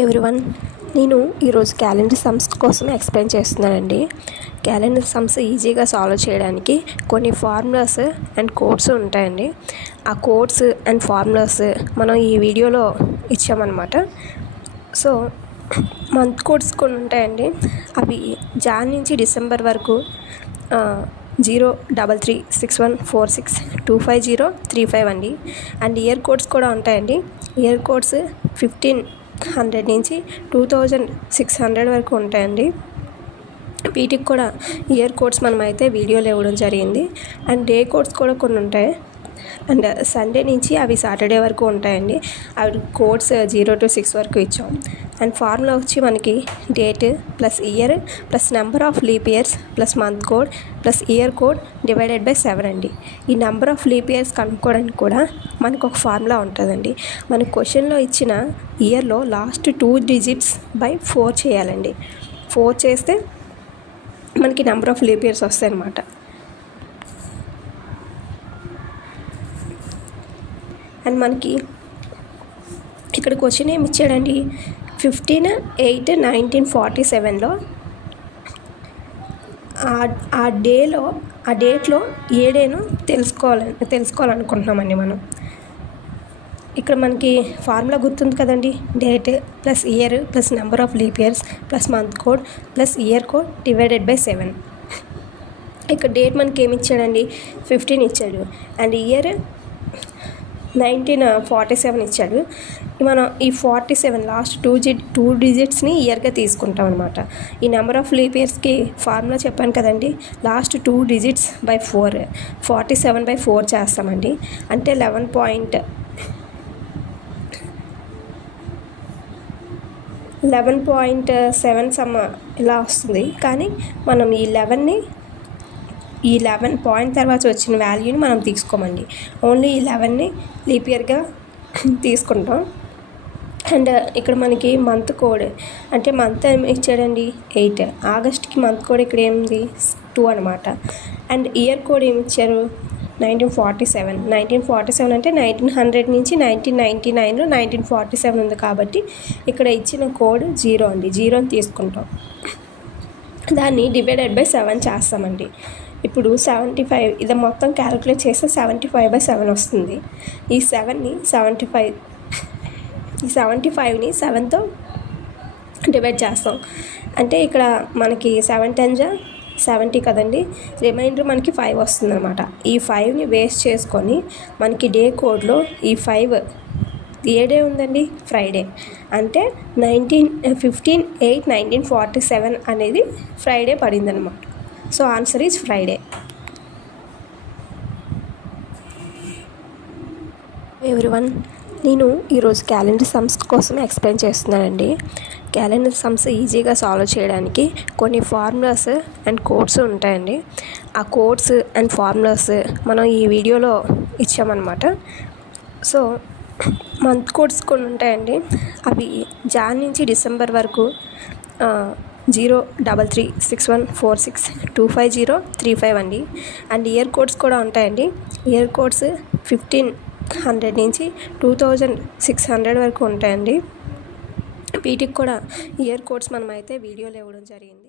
Everyone, నేను ఈరోజు calendar sums కోసం ఎక్స్ప్లెయిన్ చేస్తున్నానండి. క్యాలెండర్ సమ్స్ ఈజీగా సాల్వ్ చేయడానికి కొన్ని ఫార్ములాస్ అండ్ కోడ్స్ ఉంటాయండి. ఆ కోడ్స్ అండ్ ఫార్ములాస్ మనం ఈ వీడియోలో ఇచ్చామన్నమాట. సో మంత్ కోడ్స్ కొన్ని ఉంటాయండి. అవి జాన్ నుంచి డిసెంబర్ వరకు 03361462503 అండి. అండ్ ఇయర్ కోడ్స్ కూడా ఉంటాయండి. ఇయర్ కోడ్స్ 1500 నుంచి 2600 వరకు ఉంటాయండి. వీటికి కూడా ఇయర్ కోడ్స్ మనమైతే వీడియోలో ఇవ్వడం జరిగింది. అండ్ డే కోడ్స్ కూడా కొన్ని ఉంటాయి. అండ్ సండే నుంచి అవి సాటర్డే వరకు ఉంటాయండి. అవి కోడ్స్ 0 to 6 వరకు ఇచ్చాం. అండ్ ఫార్ములా వచ్చి మనకి date plus year plus number of leap years plus month code plus year code divided by 7 అండి. ఈ నెంబర్ ఆఫ్ లీప్ ఇయర్స్ కనుక్కోవడానికి కూడా మనకు ఒక ఫార్ములా ఉంటుందండి. మన క్వశ్చన్లో ఇచ్చిన ఇయర్లో లాస్ట్ 2 digits బై 4 చేయాలండి. 4 చేస్తే మనకి నెంబర్ ఆఫ్ లీప్ ఇయర్స్ వస్తాయి అన్నమాట. అండ్ మనకి ఇక్కడ క్వశ్చన్ ఏమి ఇచ్చాడండి, 15/8/1947లో ఆ డేట్లో ఏ డేనో తెలుసుకోవాలనుకుంటున్నామండి మనం. ఇక్కడ మనకి ఫార్ములా గుర్తుంది కదండి, date plus year plus number of leap years plus month code plus year code divided by 7. ఇక్కడ డేట్ మనకి ఏమి ఇచ్చాడండి, 15 ఇచ్చాడు. అండ్ ఇయర్ 1947 ఇచ్చాడు. మనం ఈ 47 లాస్ట్ 2 digitsని ఇయర్గా తీసుకుంటాం అనమాట. ఈ నెంబర్ ఆఫ్ లీప్ ఇయర్స్కి ఫార్ములా చెప్పాను కదండి, లాస్ట్ 2 digits బై 4 47/4 చేస్తామండి. అంటే 11.7 సమ్ ఇలా వస్తుంది. కానీ మనం ఈ 11 పాయింట్ తర్వాత వచ్చిన వాల్యూని మనం తీసుకోమండి. ఓన్లీ ఈ 11ని లీప్ ఇయర్గా తీసుకుంటాం. అండ్ ఇక్కడ మనకి మంత్ కోడ్ అంటే మంత్ ఏమి ఇచ్చాడండి, 8. ఆగస్ట్కి మంత్ కోడ్ ఇక్కడ ఏమింది, 2 అనమాట. అండ్ ఇయర్ కోడ్ ఏమి ఇచ్చారు, 1947 అంటే 1900 నుంచి 1999లో 1947 ఉంది కాబట్టి ఇక్కడ ఇచ్చిన కోడ్ 0 అండి. 0 తీసుకుంటాం. దాన్ని డివైడెడ్ బై 7 చేస్తామండి. ఇప్పుడు 75 ఇది మొత్తం క్యాలిక్యులేట్ చేస్తే 75/7 వస్తుంది. ఈ 75ని 7తో డివైడ్ చేస్తాం. అంటే ఇక్కడ మనకి 7 10 70 కదండి, రిమైండర్ మనకి 5 వస్తుంది అనమాట. ఈ 5ని వేస్ట్ చేసుకొని మనకి డే కోడ్లో ఈ 5 ఏ డే ఉందండి, ఫ్రైడే. అంటే 15/8/1947 అనేది ఫ్రైడే పడింది అనమాట. So answer is Friday. Everyone, నేను ఈరోజు క్యాలెండర్ సమ్స్ కోసం ఎక్స్ప్లెయిన్ చేస్తున్నానండి. క్యాలెండర్ సమ్స్ ఈజీగా సాల్వ్ చేయడానికి కొన్ని ఫార్ములాస్ అండ్ కోడ్స్ ఉంటాయండి. ఆ కోడ్స్ అండ్ ఫార్ములాస్ మనం ఈ వీడియోలో ఇచ్చామన్నమాట. సో మంత్ కోడ్స్ కొన్ని ఉంటాయండి. అవి జాన్ నుంచి డిసెంబర్ వరకు 03361462503 అండి. అండ్ ఇయర్ కోడ్స్ కూడా ఉంటాయండి. ఇయర్ కోడ్స్ 1500 నుంచి 2600 వరకు ఉంటాయండి. వీటికి కూడా ఇయర్ కోడ్స్ మనమైతే వీడియోలో ఇవ్వడం జరిగింది.